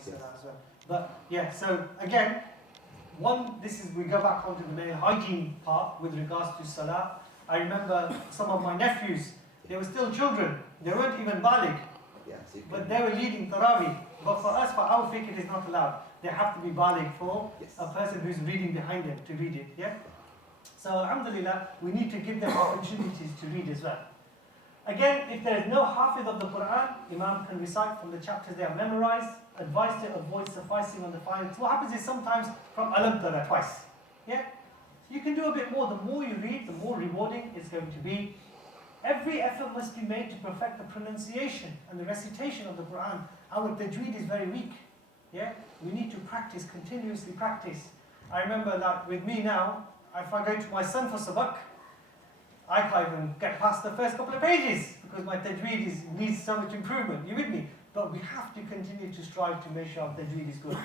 salah as well. But yeah, so again, we go back onto the main hygiene part with regards to salah. I remember some of my nephews, they were still children, they weren't even baligh, but they were leading tarawih. But for us, for our fiqh, it is not allowed. They have to be baligh for a person who's reading behind them to read it. Yeah. So alhamdulillah, we need to give them opportunities to read as well. Again, if there is no hafiz of the Quran, Imam can recite from the chapters they have memorized, advised to avoid sufficing on the final. So what happens is sometimes from Alam Tara twice. Yeah? You can do a bit more. The more you read, the more rewarding it's going to be. Every effort must be made to perfect the pronunciation and the recitation of the Quran. Our tajweed is very weak. Yeah? We need to practice, continuously practice. I remember that with me now, if I go to my son for sabak, I can't even get past the first couple of pages because my tajweed needs so much improvement. You with me? But we have to continue to strive to make sure our tajweed is good.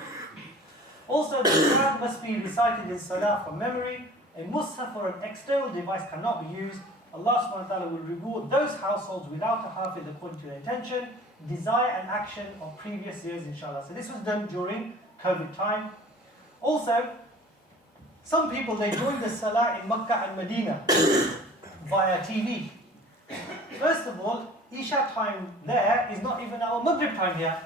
Also, the Quran must be recited in salah from memory. A mushaf or an external device cannot be used. Allah subhanahu wa ta'ala will reward those households without a hafiz according to their intention, desire and action of previous years, inshallah. So this was done during COVID time. Also, some people, they join the salah in Makkah and Medina via TV. First of all, Isha time there is not even our Maghrib time here.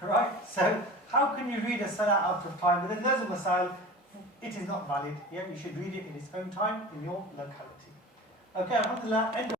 Right? So, how can you read a salah out of time? But then there's a masail, it is not valid. Yeah, you should read it in its own time, in your locality. Okay, alhamdulillah, end of